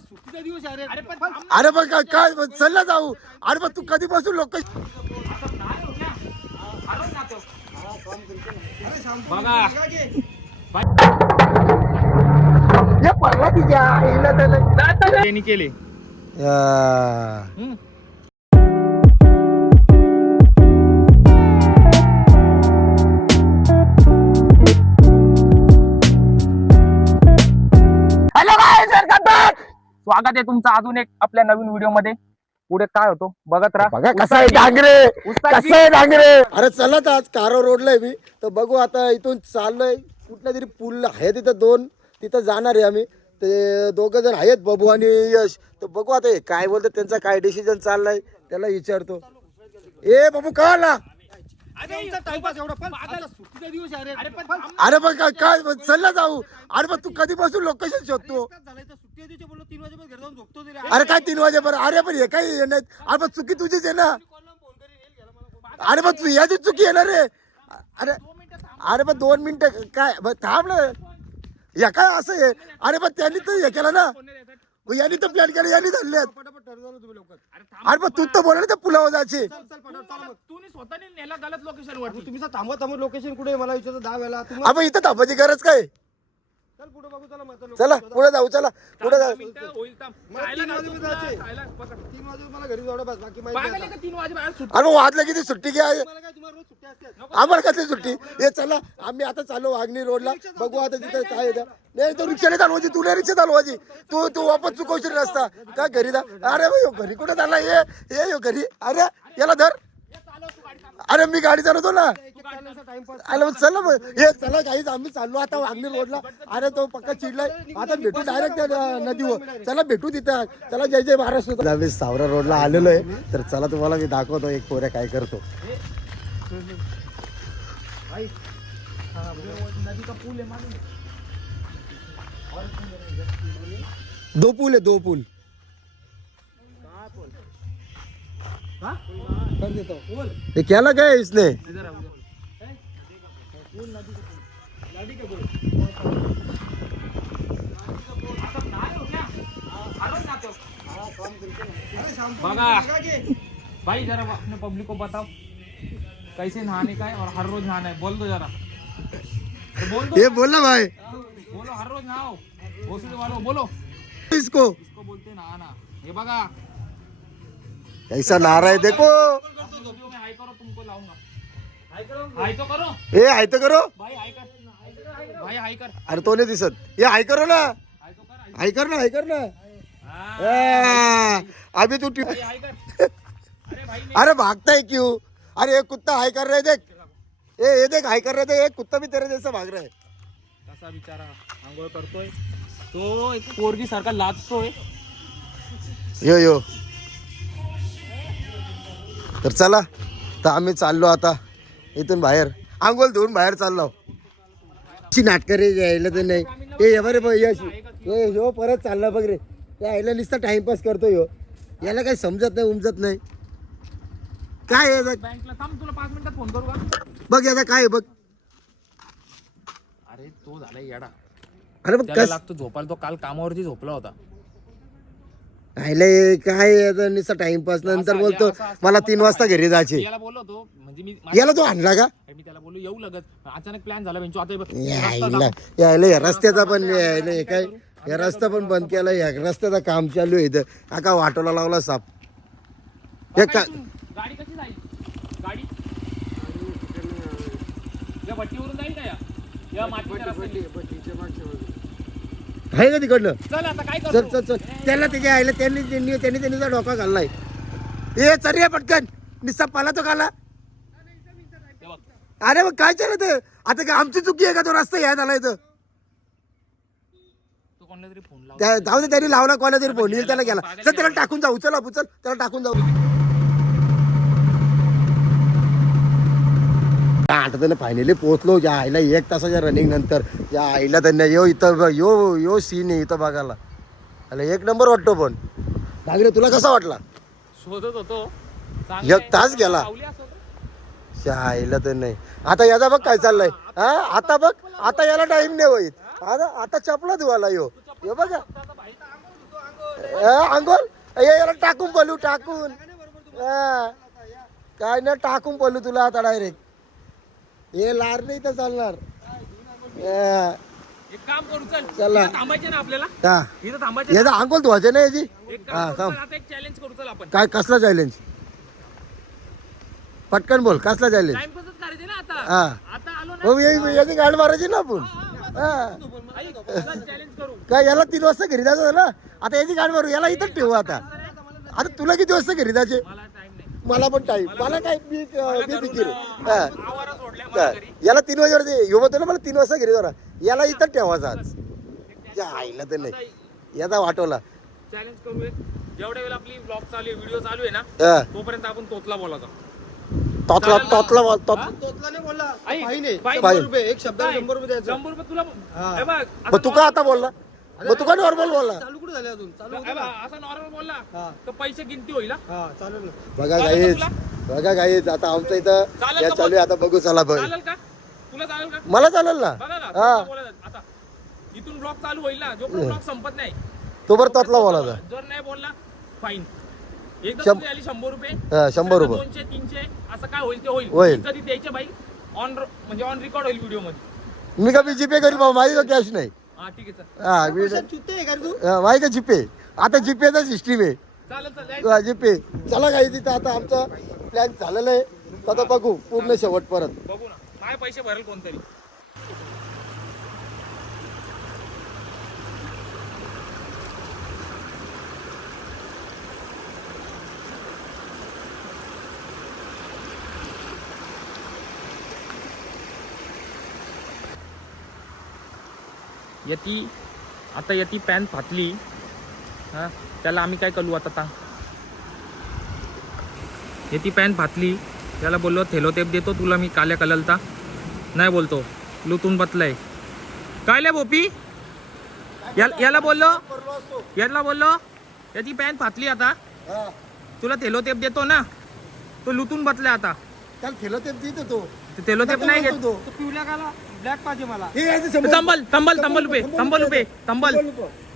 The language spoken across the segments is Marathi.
सुट्टीचा दिवस आहे अरे पण काय चल जाऊ. अरे पण तू कधीपासून लोक केले. हॅलो गाईज, स्वागत आहे तुमचं अजून एक आपल्या नवीन व्हिडिओ मध्ये. पुढे काय होतो बघत राहा. बघा कसं आहे डांगरे, कसं आहे डांगरे. अरे चला तर आज कारो रोडला आहे मी, तर बघू आता इथून चाललोय कुठला तरी पूल आहे तिथं तिथं जाणार आहे आम्ही. ते दोघं जण आहेत, बबू आणि यश. तर बघू आता हे काय बोलतात, त्यांचा काय डिसिजन चाललाय त्याला विचारतो. ए बबू का आला? अरे पण काय चल जाऊ. अरे पण तू कधीपासून लोकेशन शोधतो? अरे काय 3 वाजेपर्यंत? अरे पण हे काही हे नाही. अरे पण चुकी तुझीच आहे ना. अरे पण तू याची चुकी आहे ना रे. अरे पण 2 मिनिटं काय थांब ना. या काय असं आहे? अरे पण त्यांनी तर हे केलं ना, यांनी तर प्लॅन केलं, यांनी धरले. अरे पण तू तर बोला ना त्या पुलावर जायचे. तुम्ही थांबा लोकेशन कुठे मला विचारतो 10 वेळा. आपण इथं थांबायची गरज काय? चला पुढे जाऊ, चला पुढे जाऊ. 3 वाजे मला घरी जाऊ बस, बाकी माहिती. अरे वाजलं किती सुट्टी घ्या आम्हाला कसली सुट्टी. हे चला आम्ही आता चाललो वागणी रोडला. बघू आता तिथं काय येतं. नाही तो रिक्षाने चालवायची, तुला रिक्षा चालवायची. तू वापस चुकवशील रस्ता काय घरी जा. अरे भाई घरी कुठे चालला? ये घरी. अरे याला धर. अरे मी गाडी चालवतो ना. अरे चला मग हे चला काहीच आम्ही चाललो आता वागणी रोडला. अरे तो पक्का चिडलाय. आता भेटू डायरेक्ट त्या नदीवर. चला भेटू तिथं. चला जय जय महाराष्ट्र. आम्ही सावरा रोडला आलेलो आहे, तर चला तुम्हाला मी दाखवतो एक पोऱ्या काय करतो. दो पूल है, 2 पूल. ये क्या लगा है इसने? बघा भाई, जरा अपने पब्लिक को बताओ कैसे नहाने का है और हर रोज नहाना है. बोल दो जरा, बोल दो. ये बोल ना भाई, बोलो हर रोज नहाओ. भोसड़ी वालों बोलो, इसको बोलते नहाना. हे बघा कैसा नारा है देखो. मैं हाई करो, तुमको लाऊंगा. हाई तो करो. ए हाय तो करो भाई हाई कर. भाई हाई कर. अरे तो नाही दिसत. ये हाय करो ना. हाई तो कर. हाय कर ना, हाय कर ना. अभी तू भाई हाई कर. अरे भाई अरे भागता है क्यों? अरे एक कुत्ता हाय कर रहा है देख. ये देख हाय कर रहे थे. एक कुत्ता भी तेरे जैसा भाग रहा है. कसा बिचारा आंघोळ करतोय तो, एक पोरगी सारखा लाजतोय. यो तर चला, तर आम्ही चाललो आता इथून बाहेर. आंघोळ धुवून बाहेर चाललो. नाटक रे यायला तर नाही. हे बरे बघ यश, ह्यो परत चालला बघ रे. यायला नुसता टाइमपास करतो ह्यो. याला काही समजत नाही, उमजत नाही. काय आहे बँकला थांब, तुला 5 मिनिटात फोन करू का? बघ याचा काय आहे बघ. अरे तो झाला येडा. अरे बघ त्याला लागतो झोपायला. तो काल कामावरती झोपला होता. राहिले काय नुसता टाइमपास. नंतर बोलतो मला 3 वाजता घरी जायचे. याला बोललो होतो, म्हणजे मी याला तो आणला का? त्याला बोललो येऊ लगत. अचानक प्लॅन झाला बेंचो. आता यायला या रस्त्याचा पण यायला हे काय, या रस्ता पण बंद केला. या रस्त्याचं काम चालू आहे इथं. काका वाटोला लावला साप. हे का गाडी कशी जाईल? गाडी या भट्टीवरून जाईल का? या मातीच्या रस्त्याने आहे का तिकडलं? चल आता काय चल करतो? चल चल. त्याला त्याच्या आईला त्यांनी त्याचा डोका घाललाय. ए चल रे पटकन. निस्सा पाला तो घाला. अरे मग काय चालत आता? काय आमची चुकी आहे का तो रस्ता यायला आला इथं? तो कोणाला तरी फोन लाव. जाऊ दे, त्यांनी लावला कोणाला तरी फोन. येईल त्याला गेला. चल त्याला टाकून जाऊ. चल आपण चल त्याला टाकून जाऊ. आता फायनली पोहोचलो. या आईला 1 तासाच्या रनिंग नंतर. या आईला त्यांना इथं यो सीन आहे इथं बघायला. अरे 1 नंबर वाटतो. पण नागरे तुला कसा वाटला? शोधत होतो. 1 तास गेला. आईला तर नाही. आता याचा बघ काय चाललंय. हा आता बघ, आता याला टाइम नाही होईल. आता चपला धुवायला यो बघा. अंघोल याला टाकून बोलू टाकून काय ना टाकून बोलू तुला आता डायरेक्ट हे लार नाही तर चालणार एक काम करू चल चला. इथं थांबायचे ना आपल्याला हा इथं थांबायचे याचा अंघोल धुवायचे ना याची एक हा काम करू थांब चल, आता एक चॅलेंज करू चल आपण काय कसला चॅलेंज पटकन बोल कसला चॅलेंज टाइम कसं करायचे ना आता हा आता आलो ना हो याची गाड मारायची ना आपण हा चॅलेंज करू काय याला 3 वाजता घरी जायचं झालं आता याची गाड मारू याला इथंच ठेवू आता आता तुला किती वाजता घरी जायचे मला टाइम नाही मला पण टाईम मला काय मी बिकीर आवारा सोडल्या मला घरी याला 3 वाजेवर येऊ ना मला 3 वाजता घरी जाणार याला इथं ठेवायचं आज या आईला तर नाही याचा वाटवला चॅलेंज करू एक. जेवढ्या वेळेला आपली ब्लॉग चालू आहे व्हिडिओ चालू आहे ना हा. तोपर्यंत आपण तोतला बोलायचा तोतला तोतला तोतला नाही बोलला आई, पाहिजे बाई. 100 रुपये एक शब्द काय? 100 रुपये द्यायचं 100 रुपये तुला हा. हे बघ, मग तू का आता बोलला मग तू का नॉर्मल बोलला चालू कुठे झाले अजून चालू हे होतं बघ, ना? असा नॉर्मल बोलला हा. तर पैसे गिनती होईल हा. हा चालेल ना बघा चालेल गाईज का बघा गाईज आता आमचं इथं चालेल या का चालू आहे आता बघू चला बघ चालेल का तुला चालेल का मला चालेल ना बघा ना हा तुला बोलायचं. आता इथून ब्लॉग चालू होईल ना जोपर्यंत ब्लॉग संपत नाही तो बरं तोतला बोलायचा जर नाही बोलला फाईन एकदा शं- तुझी आली 100 रुपये हा 100 रुपये 200 300 असं काय होईल ते होईल होईल. कधी द्यायचे बाई ऑन म्हणजे ऑन रेकॉर्ड होईल व्हिडिओ मध्ये मी का मी जीपे करी भाऊ माझी कॅश नाही हा ठीक आहे चल हा मी पैशात चुकते आहे का रे तू माही का जीपे आता जीपेचा सिस्टीम आहे चालेल चल जीपे चला काही तिथं आता आमचा प्लॅन झालेला आहे तर आता बघू पूर्ण शेवट परत बघू ना माझे पैसे भरेल कोणतरी यती आता यती पॅन फाटली हा त्याला आम्ही काय करू आता सांग यती पॅन फाटली त्याला बोललो थेलो टेप देतो तुला मी काल्या कललता नाही बोलतो लुतून बतलाय काय ले बोपी याला बोललो याची पॅन फाटली आता तुला थेलो टेप देतो ना तो लुतून बतलाय आता त्याला ठेलो ते देतो तो ते थेलो टेप नाही घेत तो तू पिवल्या गाला ब्लॅक पाहिजे मला हे यायचं शंभर. तंबल तंबल तंबल उभे तंबल उभे तंबल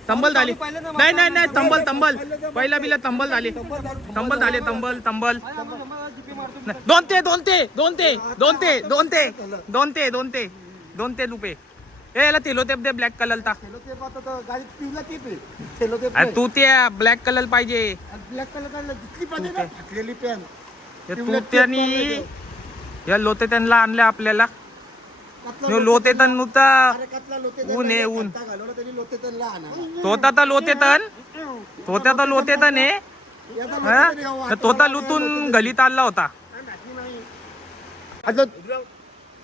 तंबल झाली नाही नाही नाही तंबल तंबल पहिला बिला तंबल झाले तंबल झाले तंबल तंबल नाही, दोन ते रुपये ए याला तेलो टेप दे ब्लॅक कलरचा ठेलो टेप आता तर गाडीत पिवला टेप आहे ठेलो टेप अरे तू ते ब्लॅक कलर पाहिजे ब्लॅक कलर काढला दिसली पाहिजे ना फाटलेली पॅन हे तू त्यांनी या लोते त्यांना आणले आपल्याला लोते तन नुता ऊन आहे ऊन घालवलं तरी लोते त्यांना आणा तोता तर लोते तन आहे तोता लुतून गलीत आला होता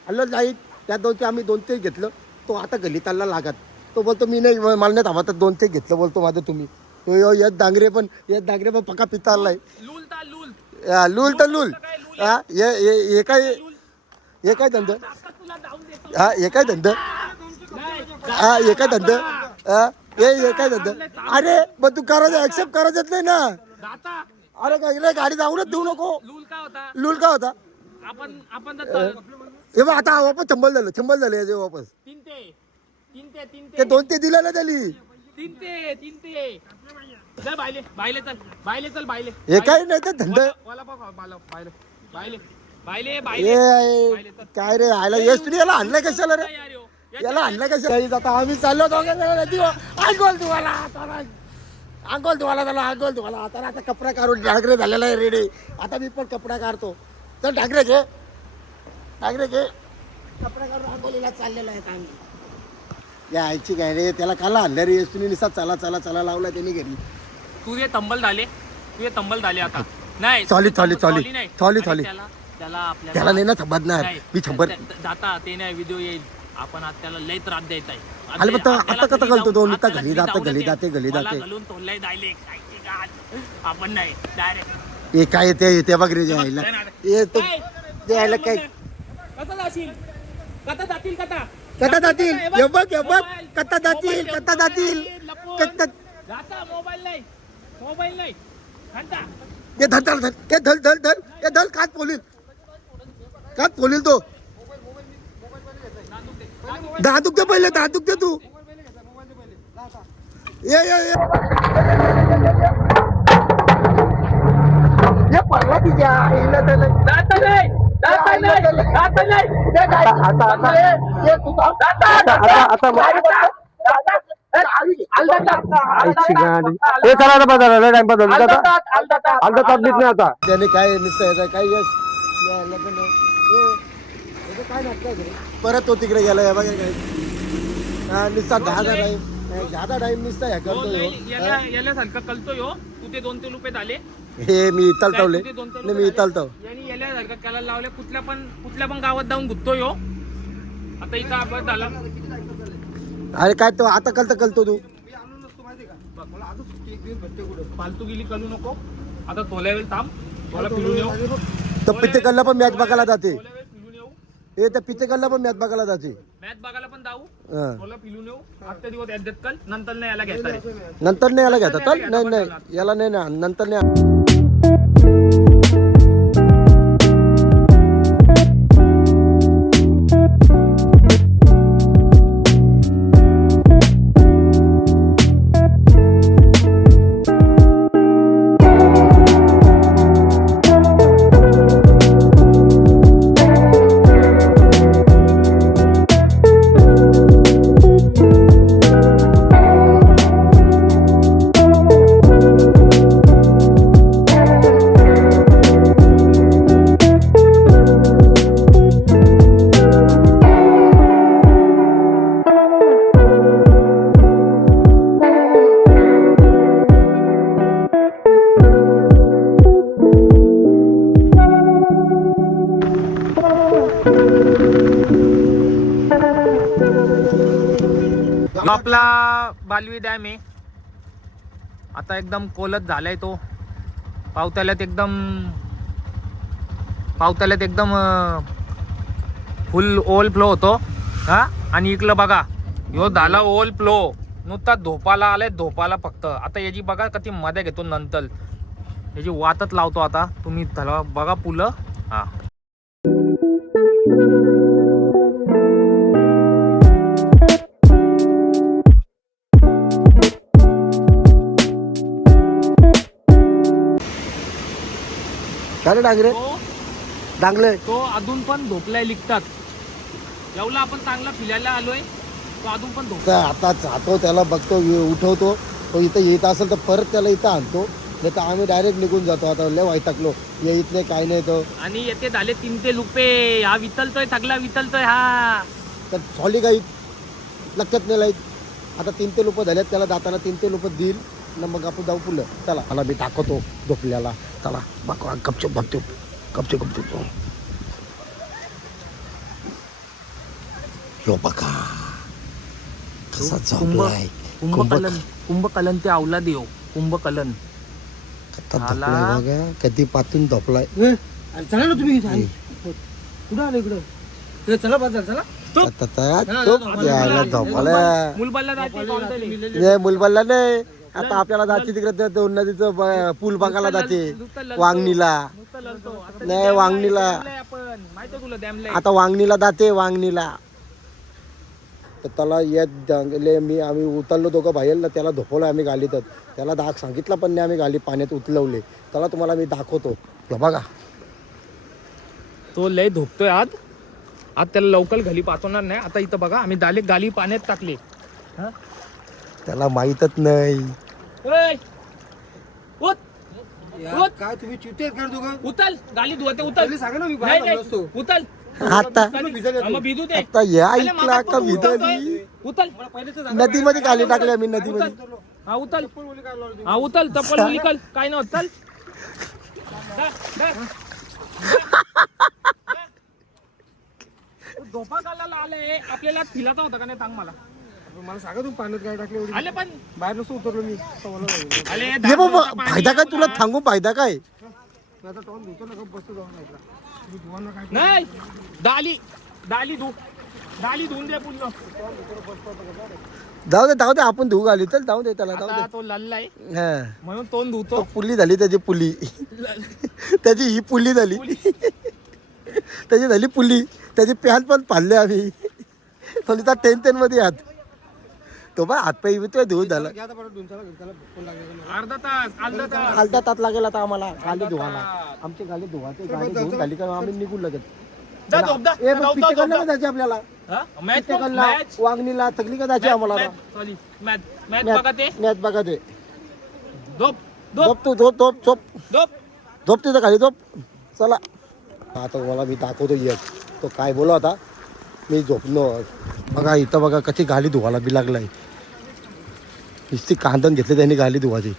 हल्लो नाही त्या दोनचे आम्ही 2 ते घेतलं तो आता गलिताला लागत तो बोलतो मी नाही मला नाही थांबा तर 2 ते घेतलं बोलतो माझं तुम्ही तो येत डांगरे पण पक्का पिता आलाय लूल ता लूल लूल तर लूल हा हे काय धंदा हा हे काय धंदा हा हे काय धंदा हा हे काय धंदा अरे मग तू करायचं ऍक्सेप्ट करायचं नाही ना दाता अरे काय रे गाडी जाऊनच देऊ नको लूल का होता लूल का होता आपण हे बघ आता वापस चंबल झालं याचे वापस तीन ते ते 2 ते दिलं ना त्याली तीन ते जा बायले चल हे काय नाही तर धंदा वाला बायले ए काय रे आयला यश तुम्ही याला आणलंय कशाला रे याला आणलं कशाला आता आम्ही चाललो अंगोल तुम्हाला आता कपडा काढून डागरे झालेला आहे रेडी आता मी पण कपडा काढतो तर डागरे घे कपडा काढून अंगोलीला चाललेला आहे आम्ही यायची काय रे त्याला काला आणलं रे यश तुम्ही निसा चला लावला त्यांनी घरी तुझे तंबल झाले आता नाही चाली नाही. त्याला त्याला नाही ना समजणार मी शंभर जाता ते नाही व्हिडिओ येईल आपण आज त्याला लय त्रास द्यायचा आहे आले मग आता कसं घालतो तो नुसता घली जाते घालून तोडलाय आपण नाही डायरेक्ट हे काय येते बघ रे जायला हे तो जायला काय कसं जाशील कथा जातील कथा जातील हे बघ कथा जातील जाता मोबाईल नाही घंटा हे धल कात पोलील तो दहा दुखते तू ये त्याने काय निश्चय काय यश यायला पण नाही. काय नाटक परत तो तिकडे गेला या बघा काय निस्ता 10 टाइम निसता ह्या करतो ह्यो. याला सारखा कळतो यो तू ते 2 रुपये झाले हे मी इथलतवले नाही मी इथलतव यांनी याला सारखा त्याला लावले कुठल्या पण गावात जाऊन गुत्तो यो आता इथं आपण झाला अरे काय तो आता कळतो तू मी आणून नसतो माहिती का मला आजच सुट्टी एक दिवस भेटते कुठं फालतू गेली कळू नको आता थोड्या वेळ थांब थोडा फिरून येऊ तर पितेकल्ला पण मॅच बघायला जाते थोड्या वेळ फिरून येऊ हे तर पितेकल्ला पण मॅच बघायला जाते मॅच बघायला पण जाऊ हा. थोडा फिरून येऊ आजच्या दिवस ऍडजस्ट कर नंतर नाही याला घेता रे. नंतर नाही याला घेता चल नाही याला नाही ना नंतर नाही आपला बालवी डॅम आहे आता एकदम कोलत झालाय तो पावसाळ्यात एकदम फुल ओव्हर फ्लो होतो हा आणि इकडं बघा ह्यो झाला ओव्हर फ्लो नुसता धोपाला आलाय धोपाला फक्त आता याची बघा कधी मध्ये घेतो नंतर याची वातच लावतो आता तुम्ही त्याला बघा पुलं हा काय डांगरे डांगले तो अजून पण झोपलाय लिखतात एवढा आपण चांगला फिरायला आलोय तो अजून पण झोप आता जातो त्याला बघतो उठवतो तो इथं येत असेल तर परत त्याला इथं आणतो नाही तर आम्ही डायरेक्ट निघून जातो आता लय वैतागलो येत नाही काय नाही तो आणि येते झाले 3 रुपये हा वितलतोय थकला वितलतोय हा तर सॉली काही लक्षात नाही लाईत आता 3 रुपये झाल्यात त्याला जाताना 3 रुपये देईल ना मग आपण जाऊ पुढलं चला मला मी टाकतो झोपल्याला चला बघ गपचूप गपचूप ह्यो बघा कसा झोपलाय कुंभकलन ते अवला देव कुंभकलन बघा कधी पातून झोपलाय अरे चला ना तुम्ही इथे. कुठं आलं इकडं चला बाजार चला झोपाला मुलबाला जायचं call केली. नाही मुलबाला नाही आता आपल्याला जायची तिकडे नदीचं पूल बघायला जाते वांगणीला नुसतं लढतो. आता नाही वांगणीला डॅमला आपण माहिती तुला डॅमला आता वांगणीला जाते वांगणीला तर त्याला येत आम्ही उतरलो दोघं बाहेर ना त्याला झोपवलं आम्ही गालीतच त्याला दाग सांगितलं पण नाही आम्ही गाली पाण्यात उतरवले त्याला तुम्हाला मी दाखवतो हे बघा तो लय झोपतोय आज त्याला लवकर घाली पाठवणार नाही आता इथं बघा आम्ही डायरेक्ट गाली पाण्यात टाकली त्याला माहीतच नाही काय तुम्ही चिवते करतो का उतल गाली धुवते उतल पहिले सांगा ना मी नाही, बाहेर नाही, नसतो उतल आता मग भिजू दे आता या अरे ऐकला मामा का पण विदली उतल नदीमध्ये गाली टाकली आम्ही नदीमध्ये हा उतल हा उतल चप्पल उलिकल काय नाही उतल झोपा काढायला आले आपल्याला फिलाचा होता का नाही सांग मला मला सांगा तुम्ही पाण्यात काय टाकले एवढी आले पण बाहेर नसतो उतरलो मी आता आले हे बाबा फायदा काय तुला सांगू फायदा काय टॉन धुतो ना बसतो जाऊन ऐकला तुम्ही धुवाना काय नाही डाली धुवून दे पुन्हा जाऊ दे आपण धुऊ घाली तर जाऊ दे त्याला जाऊ आता तो लल्लाय दे हा म्हणून तोंड धुतो तो पुली झाली त्याची पुली त्याची ही पुली झाली त्याची झाली पुली त्याची पॅन्ट पण फाडले आम्ही थोडी त्या टेन्शन मध्ये आहात तो बा हातपाय तो धुवून झाला. घ्या आता परत दोन चला त्याला फोन लागेल मला. अर्धा तास अर्धा तास लागेल आता आम्हाला गाडी धुवायला. आमची गाडी धुवायची गाडी धुवून झाली का आम्ही निघून लगेच. जा झोप जा. ए बघ पिचेकडला का जायचे आपल्याला हा? मॅच पिचेकडला वागणीला थकली का जायचे आम्हाला आता? सॉरी मॅच मॅच बघा ते मॅच बघा ते झोप झोप झोप तू झोप झोप झोप झोप झोप तिथं खाली झोप. चला आता मला मी दाखवतो एक तो काय बोला होता मी झोपलो. बघा इथं बघा कशी गाडी धुवायला बी लागलाय. नुसती कांदन घेतली त्यांनी गाडी धुवायची.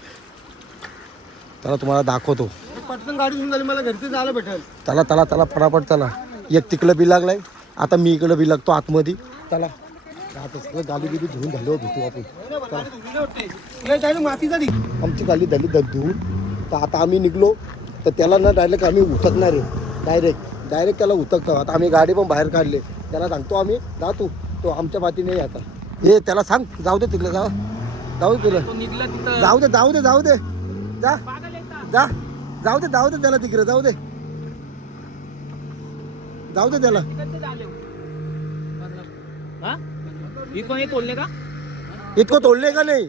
त्याला तुम्हाला दाखवतो. पटकन गाडी घेऊन झाली मला घरती जायला भेटेल. चला चला चला फटाफट चला. एक तिकडं बी लागलाय आता मी इकडं बी लागतो आतमध्ये. चला आता सगळं गाडी बिडी धुवून झालो भेटू आपण. मातीचा दी आमची गाडी झाली धुवून तर आता आम्ही निघलो तर त्याला ना डायरेक्ट आम्ही उतकणार आहे. डायरेक्ट त्याला उतकतो. आता आम्ही गाडी पण बाहेर काढले. त्याला सांगतो आम्ही जा तू तो आमच्या माती नाही आता. हे त्याला सांग जाऊ दे तिकडे जाऊ जाऊ दे तुला तो निघला तिथं जाऊ दे जाऊ दे जाऊ दे जा पागल आहे का? जा जाऊ दे त्याला तिकडे जाऊ दे त्याला. तिकडचे झाले. हा? इथून हे तोलले का इसको तोड़ने का नहीं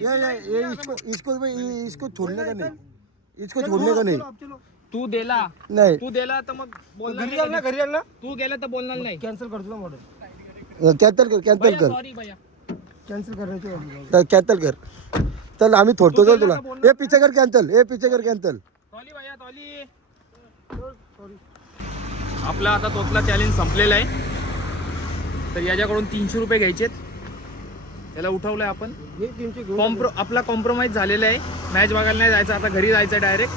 ये इसको छोड़ने का नहीं. इसको छोड़ने का नहीं. तू दिला नाही तू दिला तर मग बोलणार घरी नाही आल ना कधी. घरी आल ना तू गेला तर बोलणार नाही. कॅन्सल कर तुला मॉडेल कॅन्सल कर सॉरी भैया कॅन्सल करायचं. तर कॅन्सल कर. चल आम्ही थोडतो चल तुला. हे पीछे कर कॅन्सल. सॉरी भैया सॉरी. आपला आता तोतला चॅलेंज संपलेला आहे. तर याच्याकडून 300 रुपये घ्यायचेत. त्याला उठवलंय आपण. हे 300 घेऊन आपला कॉम्प्रोमाइज झालेला आहे. मॅच बघायला नाही जायचं आता घरी जायचं डायरेक्ट.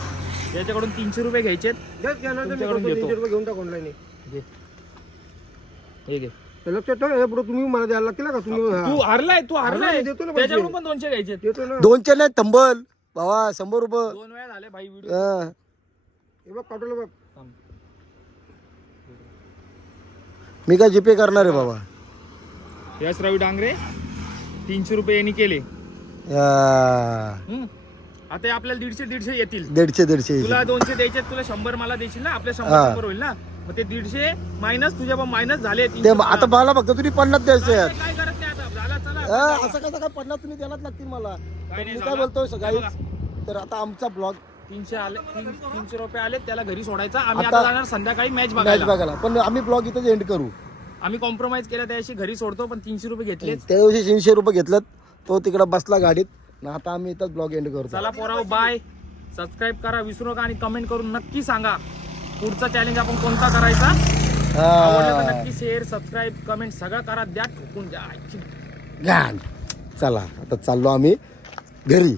याच्याकडून 300 रुपये घ्यायचेत. तुमच्याकडून घेतो. 300 रुपये घेऊन टाक ऑनलाईन. हे घे. लक्षात ठेव हे पुढे तुम्ही मला द्यायला लागतील का तुम्ही. तू हारलाय मी देतो ना पैसे. त्याच्याकडून पण 200 घ्यायचे. देतो ना. 200 नाही तंबल बाबा 100 रुपये. 2 वेळा झाले भाई व्हिडिओ. हा. हे बघ पाठवलं बघ. मी काय जीपे करणार आहे बाबा. यश रवी डांगरे 300 रुपये यांनी केले. या. आता हे आपल्याला 150 येतील. 150 तुला 200 द्यायचे तुला 100 मला देशील ना. आपल्या 100 होईल ना. मग ते 150 मायनस तुझ्या मायनस झाले. ते आता मला फक्त तुम्ही 50 द्यायचे आहेत. काय करत नाही आता. झाला चला. असं कसं काय 50 तुम्ही द्यायलाच लागतील मला. काय नाही मी काय झालं. बोलतोय सगळी. तर आता आमचा ब्लॉग 300 आले. 300 रुपये आले. त्याला घरी सोडायचा. आम्ही आता आता जाणार संध्याकाळी मॅच मॅच बघायला. बघायला पण आम्ही ब्लॉग इथेच एंड करू. आम्ही कॉम्प्रोमाइज केला त्याशी घरी सोडतो पण 300 रुपये घेतले. त्या दिवशी 300 रुपये घेतलं. तो तिकडे बसला गाडीत. आता आम्ही इथंच ब्लॉग एंड करतो. चला पोराव बाय. सबस्क्राईब करा विसरू नका आणि कमेंट करून नक्की सांगा पुढचा चॅलेंज आपण कोणता करायचा. आवडलं तर नक्की शेअर सबस्क्राईब कमेंट सगळं करा. द्या ठोकून द्या. घाण. चला आता चाललो आम्ही घरी.